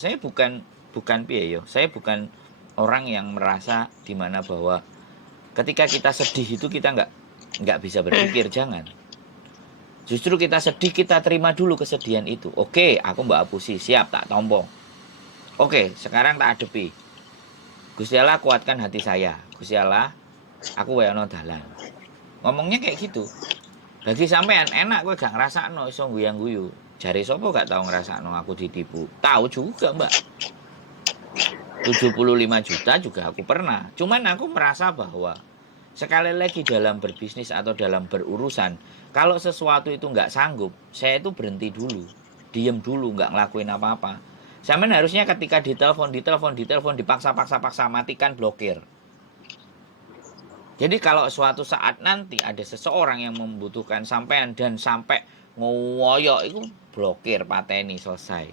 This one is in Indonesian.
Saya bukan piye yo, saya bukan orang yang merasa dimana bahwa ketika kita sedih itu kita nggak bisa berpikir, jangan. Justru kita sedih, kita terima dulu kesedihan itu. Oke, aku mbak apusi, siap tak tompo. Oke, sekarang tak adepi. Gusti Allah kuatkan hati saya. Gusti Allah, aku wayono dalan. Ngomongnya kayak gitu. Bagi sampean enak gue gak ngerasakno iso guyang-guyu. Jari sopo gak tahu ngerasakno aku ditipu. Tahu juga, Mbak. 75 juta juga aku pernah. Cuman aku merasa bahwa sekali lagi dalam berbisnis atau dalam berurusan, kalau sesuatu itu nggak sanggup, saya itu berhenti dulu, diem dulu, nggak ngelakuin apa-apa. Sampean harusnya ketika ditelepon, dipaksa-paksa, matikan, blokir. Jadi kalau suatu saat nanti ada seseorang yang membutuhkan sampean dan sampai ngoyo itu blokir, pateni, selesai.